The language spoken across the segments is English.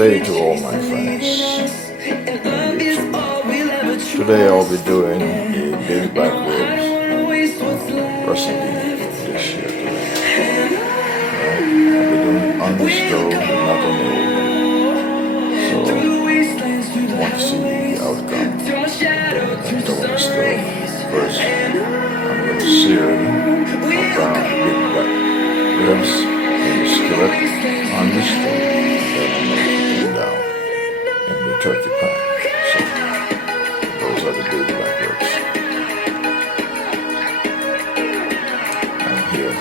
day to all my friends on YouTube. Today I'll be doing a baby back ribs recipe dish here today. I'll be doing it on the stove, not on the oven. So I want to see the outcome. I'm going to throw on the stove. First, I'm going to sear or brown big back ribs in the skillet on the stove. In the turkey pan. So those are the baby back ribs. And here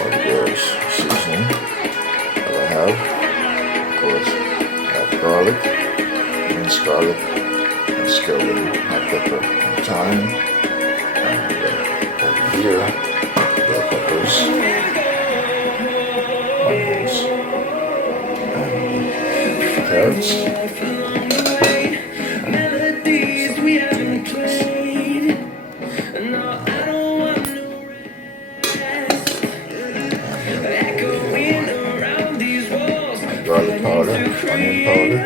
are the various seasoning that I have. Of course, I have garlic, minced garlic, and scallion, hot pepper, and thyme. And over here, bell peppers, onions, carrots, and garlic powder, onion powder,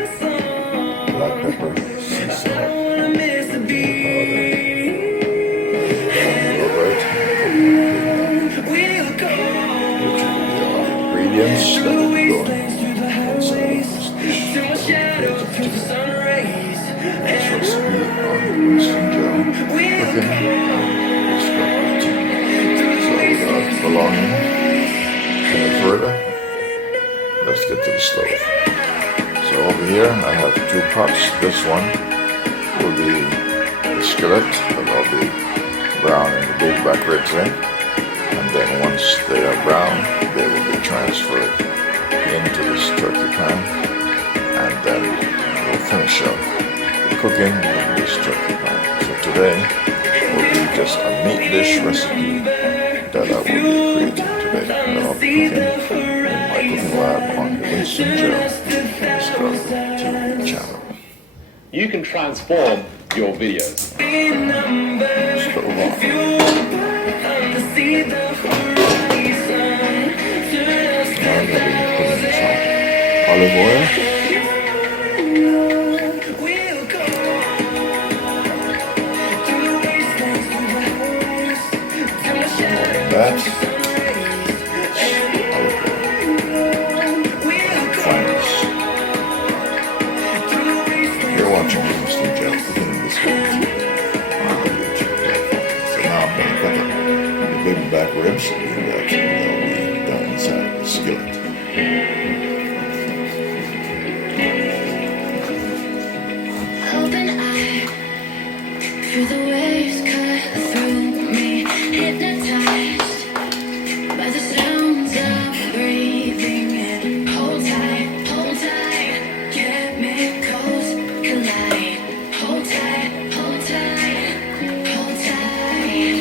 black pepper, sea salt, powder, and yogurt, which are the ingredients that will be going inside of this dish. This recipe on Winston cooking and so without prolonging any further, let's get to the stove. So over here I have two pots. This one will be the skillet that I'll be browning the big back ribs in, and then once they are brown, they will be transferred into this turkey pan, and then we'll finish up the cooking in this turkey pan. So today will be just a meat dish recipe that I will be creating today, that I'll be cooking in my cooking lab on the Winston TV channel. You can transform your videos. Stove on. Olive oil, that, finest. You're watching Winston cooking this week on YouTube. So now I'm going to cut up the baby back ribs, and they'll be done inside the skillet. Through the waves cut through me, hypnotized by the sounds of breathing in. Hold tight, chemicals collide. Hold tight, hold tight, hold tight.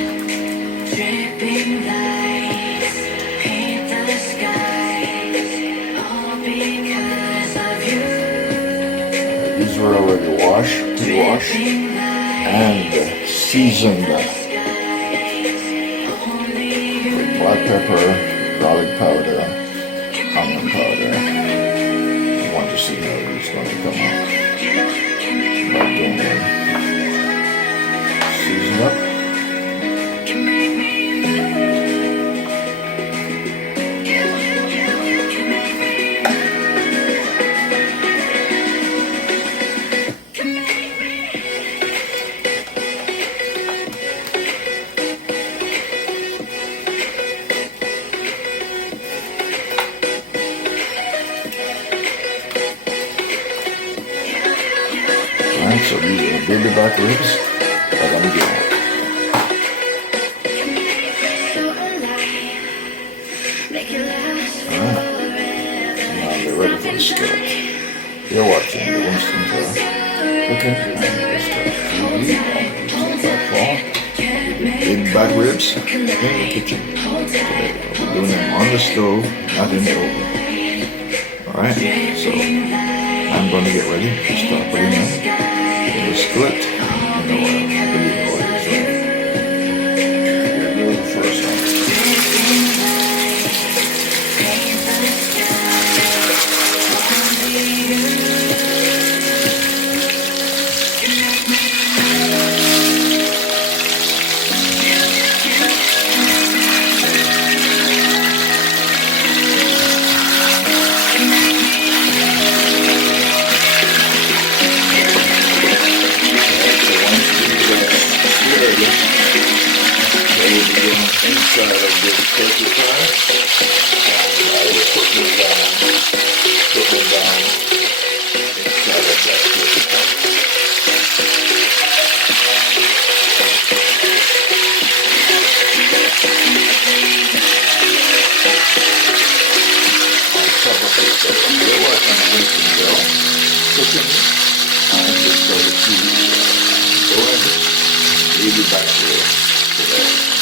Dripping lights paint the skies, all because of you. These were already washed, pre-washed, and seasoned with black pepper, garlic powder, onion powder. I want to see how it's going to come out. By doing it. Season up. So these are the baby back ribs that I'm doing. Alright, now they're ready for the skillet. You're watching the Winston cooking and baby back ribs in the kitchen. Today I'll be doing them on the stove, not in the oven. Alright, so I'm going to get ready to start putting them in the skillet and the oil. I believe the oil is ready. Here goes the first one. side of this turkey pie. And I will put them down inside of that turkey pie. On top of it, you're watching Winston cooking. I'm just going to go in, leave it back here today.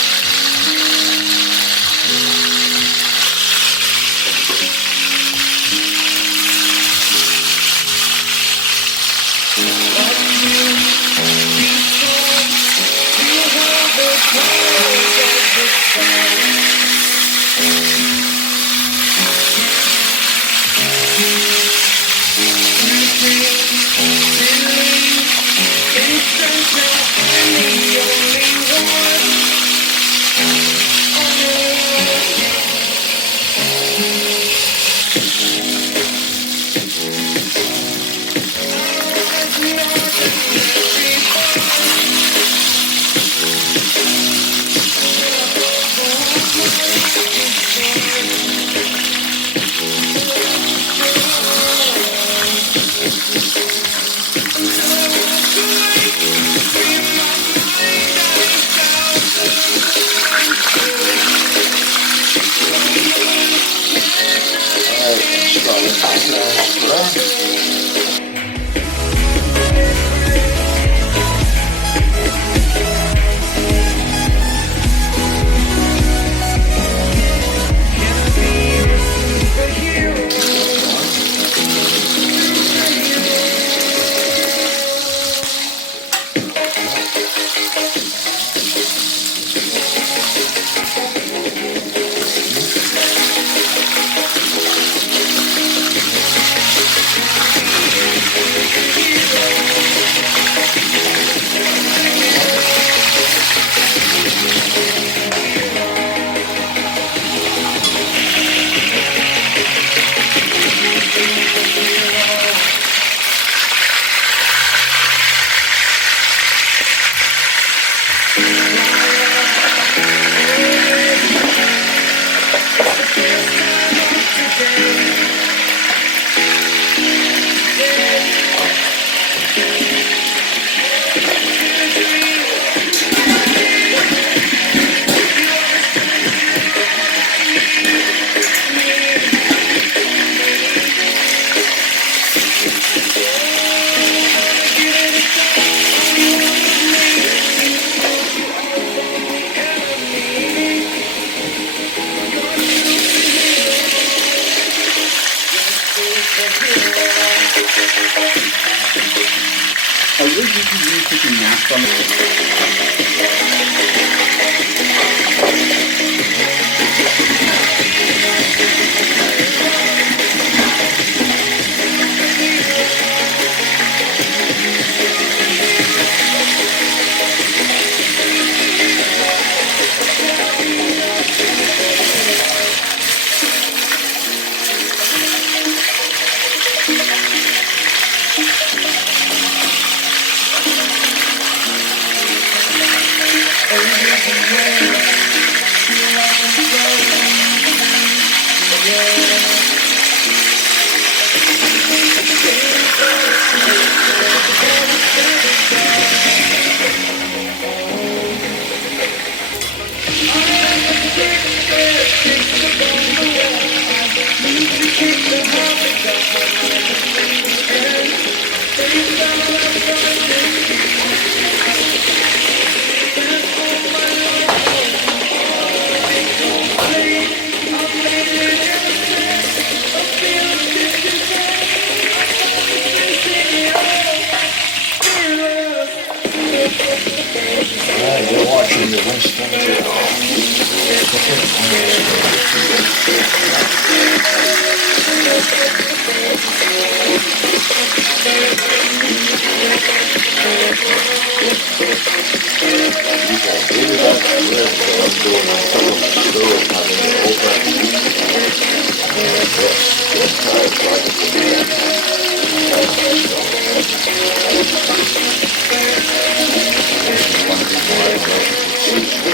You're watching the Winston channel.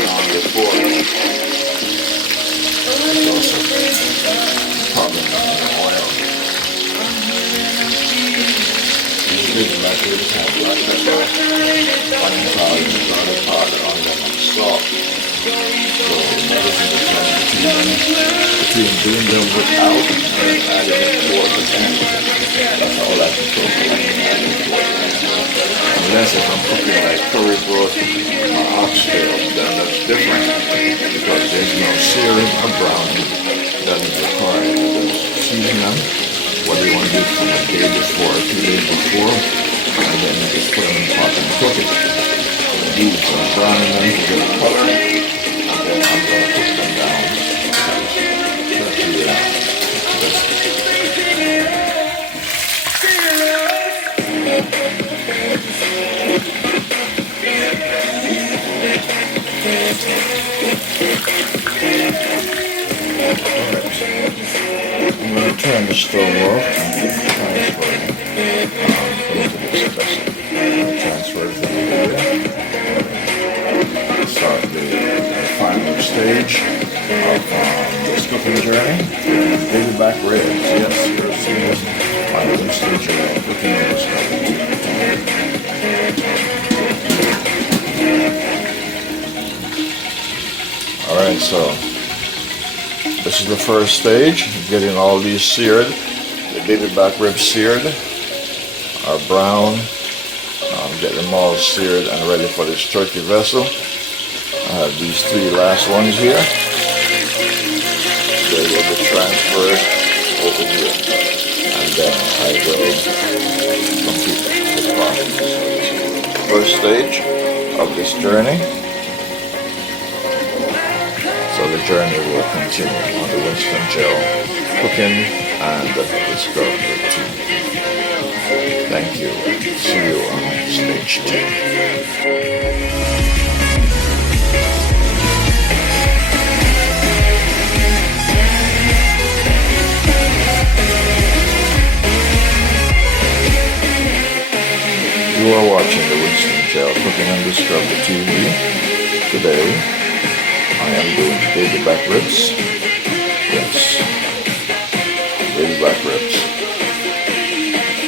On your board. did have black pepper, onion powder, garlic powder, onion, and salt. So that was the difference between doing them without and then adding it toward the end. That's all I can cook, like adding it toward the end. Unless if I'm cooking like curry broth or oxtail, then that's different because there's no searing or browning that is required. Just season them, what you want to do from a day before, 2 days before, and then you just put them in the pot and cook it. Do some browning them to get a color, and then I'm going to cook them down. I'm going to turn the stove off and transfer it into this vessel. Transfer it from here. Start the final stage of this cooking journey. Baby back ribs. Yes, you're seeing this on the Winston journey cooking this. Alright, so this is the first stage, getting all these seared. The baby back ribs seared, are brown. Get them all seared and ready for this turkey vessel. I have these 3 last ones here. They will be transferred over here. And then I will complete the process. First stage of this journey. So the journey will continue on the Winston gel cooking and the discovery too. Thank you. See you on stage 2. You are watching the Winston Gel Cooking and Discovery TV. Today, I am doing baby back ribs. Yes, baby back ribs.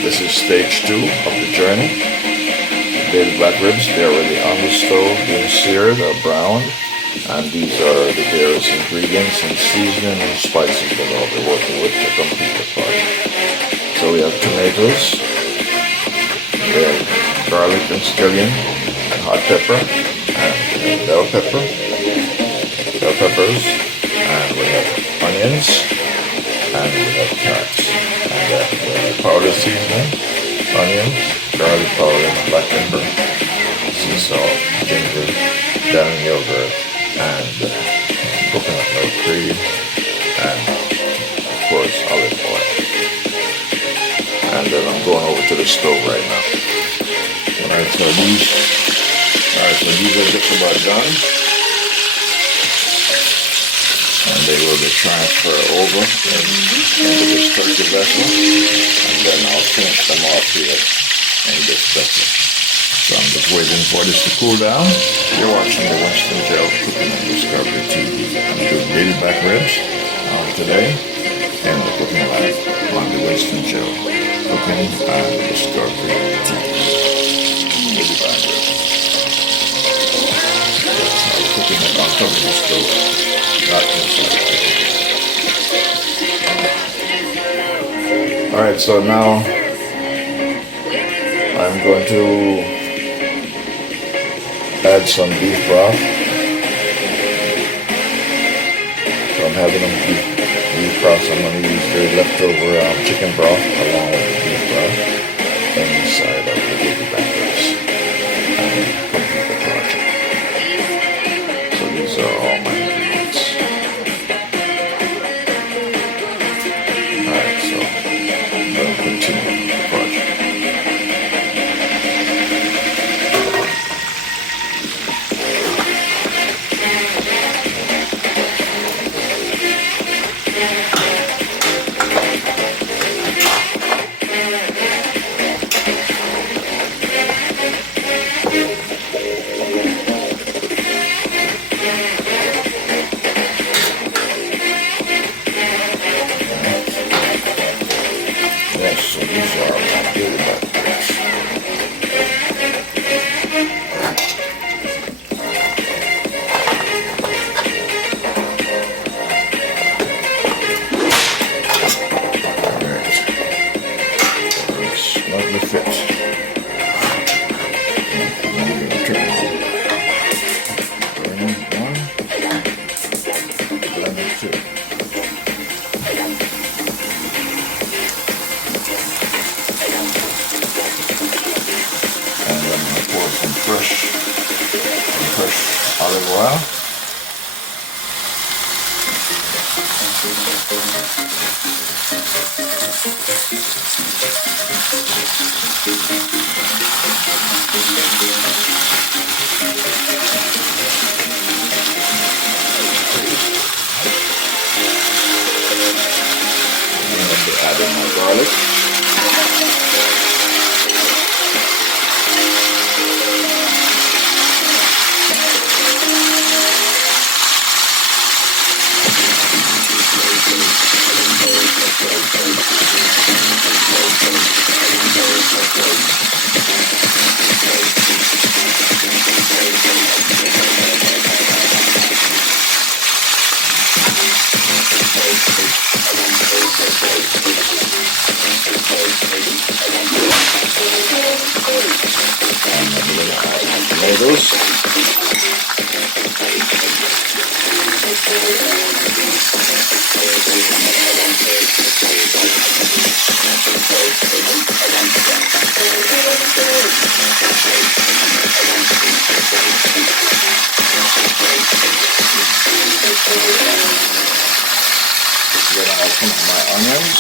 This is stage 2 of the journey. Baby back ribs, they're already on the stove, being seared or browned. And these are the various ingredients and seasoning and spices that I'll be working with to complete the project. So we have tomatoes, we have garlic and scallion, and hot pepper, and bell peppers, and we have onions, and we have carrots. And we have powder seasoning, onions, garlic powder, black pepper, sea salt, ginger, down yogurt, and coconut milk cream, and of course olive oil. And then I'm going over to the stove right now. Alright, so these are just about done. And they will be transferred over into this turkey vessel, and then I'll finish them off here in this vessel. So I'm just waiting for this to cool down. You're watching the Winston Gel Cooking and Discovery TV. I'm doing baby back ribs today, and the cooking lab on the Winston Gel Cooking and Discovery TV. Baby back ribs. I'm cooking it on top of the stove. Alright, so now I'm going to add some beef broth. So I'm having beef broth, so I'm going to use the leftover chicken broth along with the beef broth inside of the baby back ribs and complete the project. So these are all my ingredients. Alright, so I'm going to continue the project. fresh olive oil. I'm going to add in my garlic. Tomatoes. Then I'll put my onions.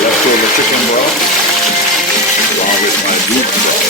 Leftover chicken broth along with my beef broth.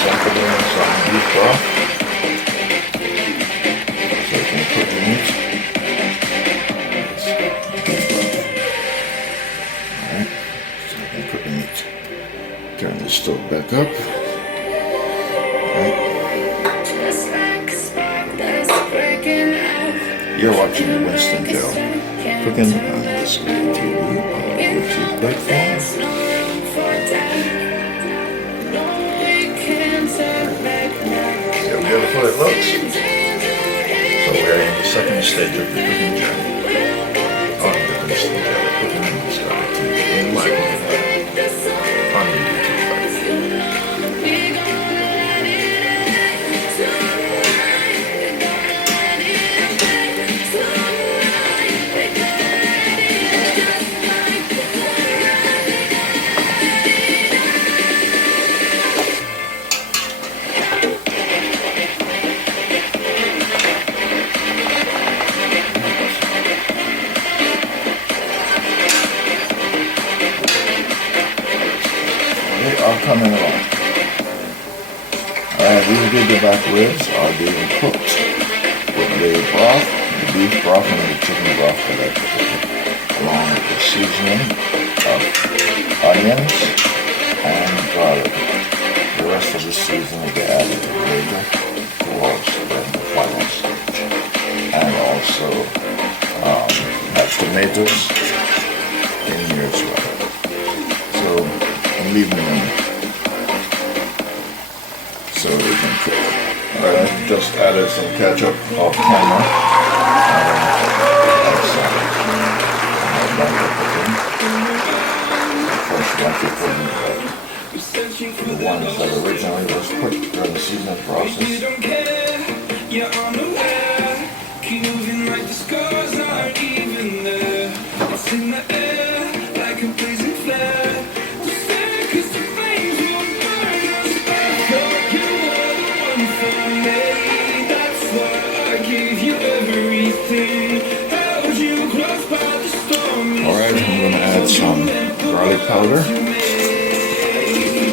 So I'm putting in some beef broth so I can cook the meat. Alright, so I can cook the meat. Turn the stove back up. Alright. You're watching the Winston Joe cooking on this great TV on the YouTube platform. How beautiful it looks. So we're in the second stage of the cooking journey. On the Winston Joe cooking on this great TV in my on the YouTube platform. Are coming along. Alright, these bigger back ribs are being cooked with the broth, the beef broth and the chicken broth that I put along with the seasoning of onions and garlic. The rest of the seasoning will be added later towards the final stage. And also have tomatoes in here as well. So I'm leaving them so we can cook. Alright, I just added some ketchup off camera. Add some fresh like you put in the ones that originally was put during the seasoning process. You're unaware, keep moving like the scars aren't even there. It's in the air, like a blazing flare. Just stare, 'cause the flames will burn us. I thought you were the one for me. That's why I gave you everything. Held you close by the storm. Alright, I'm going to add some garlic powder.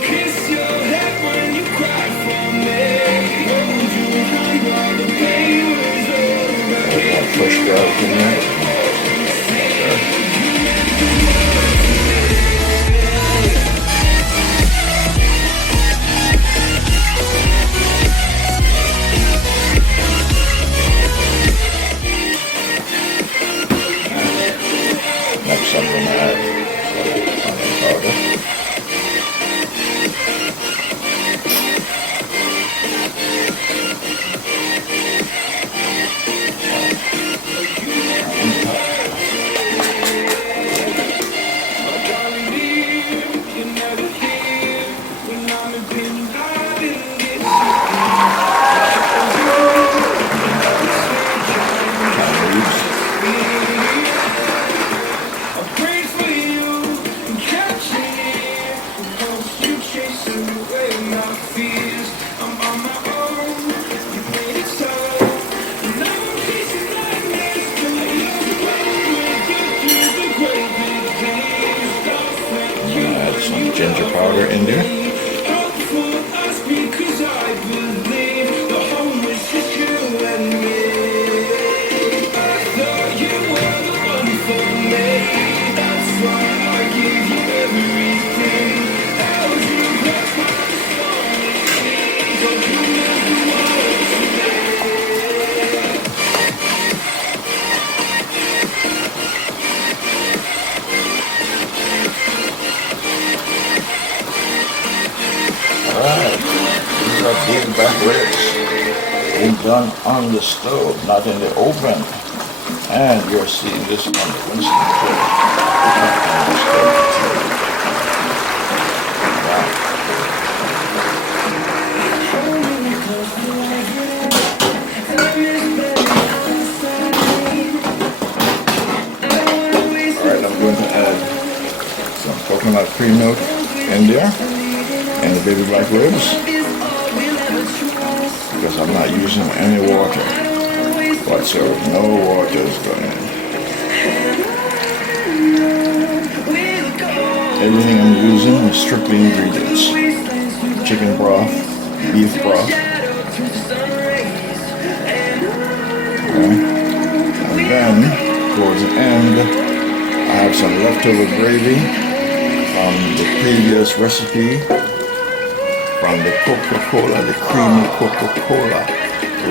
Kiss your head when you cry for me. Hold you hung while the pain was over. Got fresh garlic in there. Next I'm going to add onion powder. Ginger powder in there. Alright, these are big back ribs. Being done on the stove, not in the oven. And you're seeing this on the Winston grill. Alright, I'm going to add some coconut cream milk in there. And the baby black ribs, because I'm not using any water whatsoever. No water is going in. Everything I'm using is strictly ingredients. Chicken broth, beef broth. Okay. And then, towards the end, I have some leftover gravy from the previous recipe. From the Coca-Cola, the creamy Coca-Cola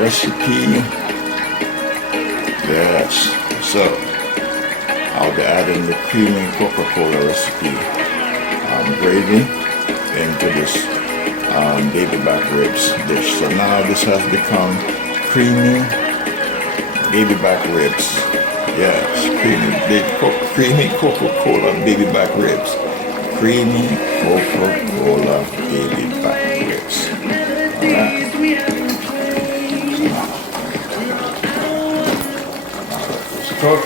recipe. Yes, so I'll be adding the creamy Coca-Cola recipe gravy into this baby back ribs dish. So now this has become creamy baby back ribs. Yes, creamy Coca-Cola baby back ribs. Creamy Coca-Cola baby back ribs. Alright. Let's cook.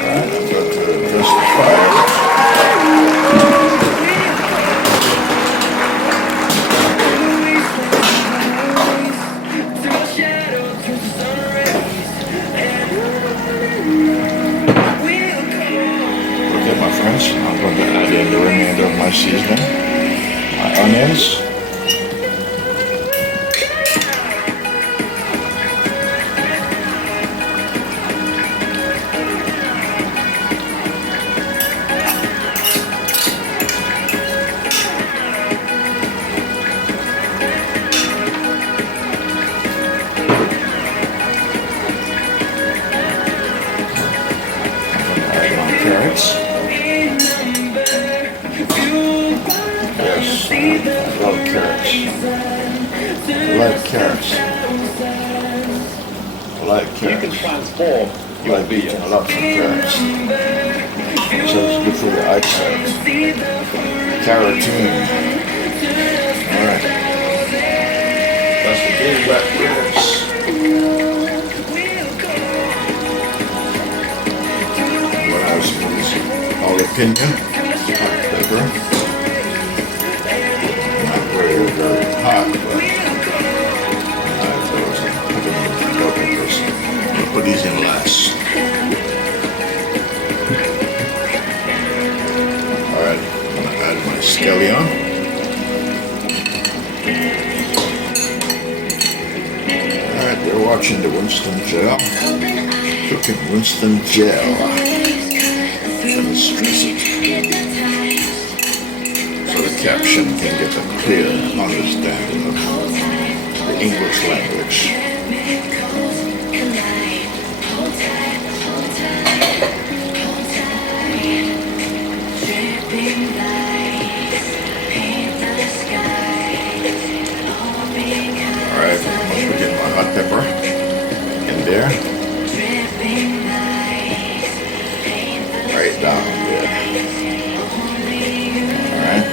Alright, I'm going to adjust the fire. I'm going to add in the remainder of my seasoning, my onions, carrots. Yes, I love like carrots. I like You can carrots. transform I your like eating videos. lots of carrots. So it's good for your eyesight. Curating. Alright. That's the big black ribs. What else is jalapeno, hot pepper. Not very, very hot, but I those put them in bell peppers. I'll put these in last. Alright, I'm gonna add my scallion. Alright, we're watching the Winston gel. Cooking Winston gel. Trying to stress it so the caption can get a clear understanding of the English language. Alright, I'm going to put in my hot pepper in there. Right down there. Alright.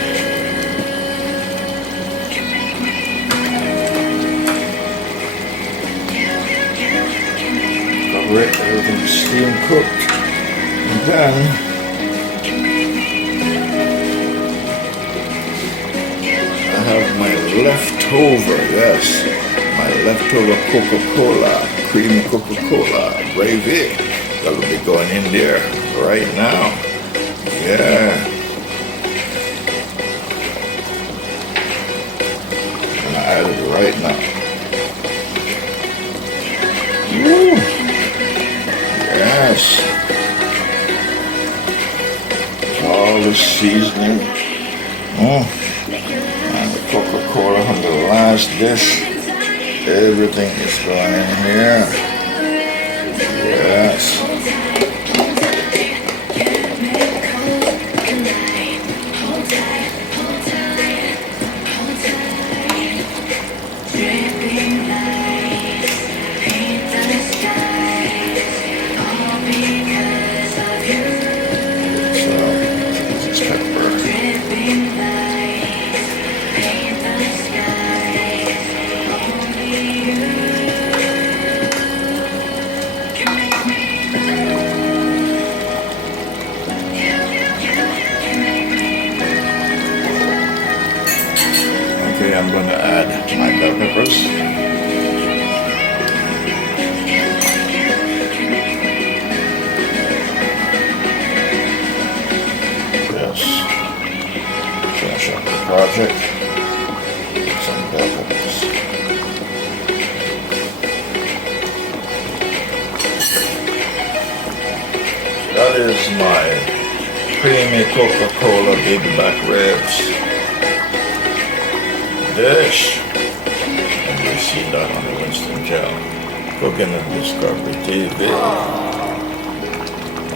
Cover it, everything's steam cooked. And then I have my leftover, yes, my leftover Coca-Cola, creamy Coca-Cola gravy. That'll be going in there right now. Yeah. And I add it right now. Woo. Yes. All the seasoning. And the Coca-Cola from the last dish. Everything is going in here. Yes. Okay, I'm going to add my bell peppers. Yes. Finish up the project with some bell peppers. That is my creamy Coca-Cola big back ribs dish, and you see that on the Winston gel. Cooking and Discovery TV.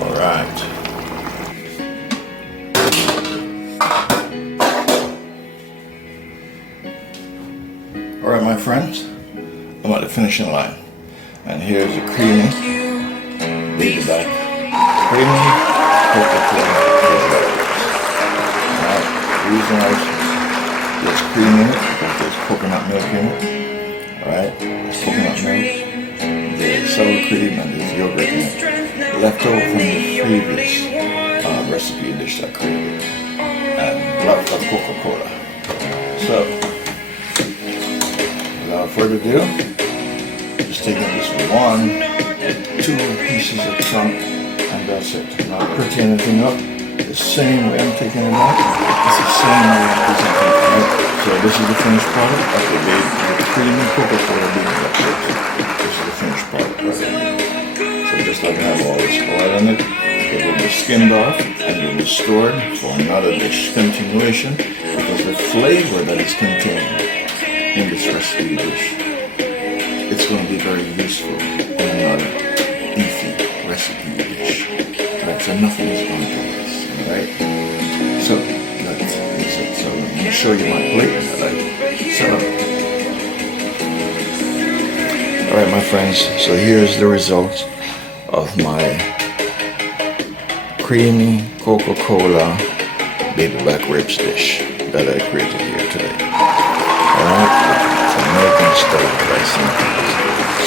Alright. Alright, my friends, I'm at the finishing line, and here's a creamy big back creamy Coca-Cola. Alright, reason I there's cream in it because there's coconut milk in it. Alright, there's coconut milk, there's sour cream, and there's yogurt in it. Left over from the previous recipe dish I created. And lots of Coca-Cola. So, without further ado, just taking this 1-2 pieces of chunk, and that's it. Not prettying anything up. The same way I'm taking it out, it's the same way I'm presenting it out. So this is the finished product of the creamy Coca-Cola being left. This is the finished product right here. So just like I have all this oil in it, it will be skimmed off and will be stored for another dish continuation because the flavor that is contained in this recipe dish, it's going to be very useful in another beefy recipe dish. Right, so nothing is going to do. Right, so that is it. So I'm going to show you my plate that I set up. Alright, my friends, so here's the result of my creamy Coca-Cola baby back ribs dish that I created here today. Alright, American style rice and peas.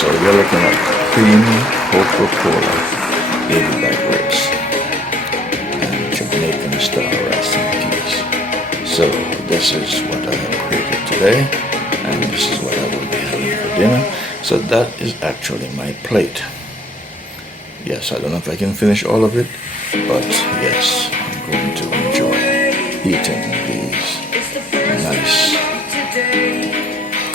So we're looking at creamy Coca-Cola baby back ribs and Jamaican style rice and peas. So this is what I have created today, and this is what I will be having for dinner. So that is actually my plate. Yes, I don't know if I can finish all of it, but yes, I'm going to enjoy eating these nice,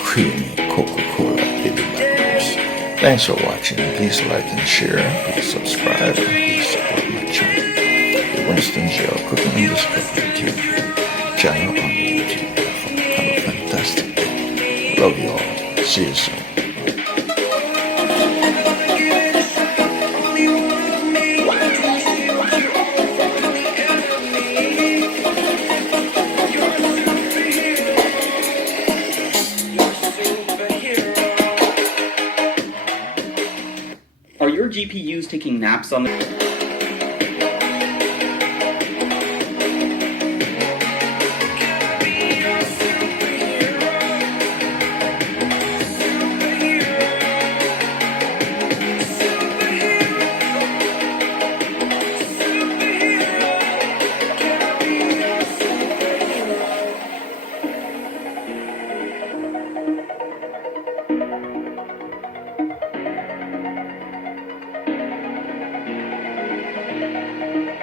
creamy Coca-Cola baby back ribs. Thanks for watching. Please like and share. Please subscribe. And please support my channel, the Winston Jail Cooking and Discovery TV channel on YouTube. Have a fantastic day. Love you all. See you soon. Are your GPUs taking naps on the...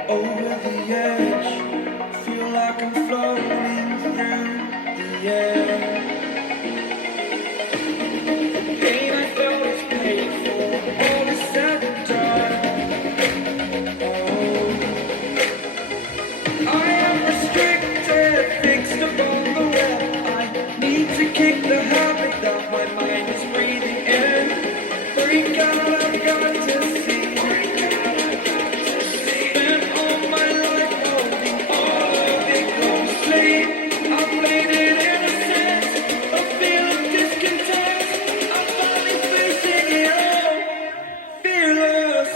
Over the edge, feel like I'm floating through the air. Pain I felt is paid for, all is said and done. Oh, I am restricted, fixed upon the web. I need to kick the habit that my mind is breathing in. Freak out, I've got to see. Fearless.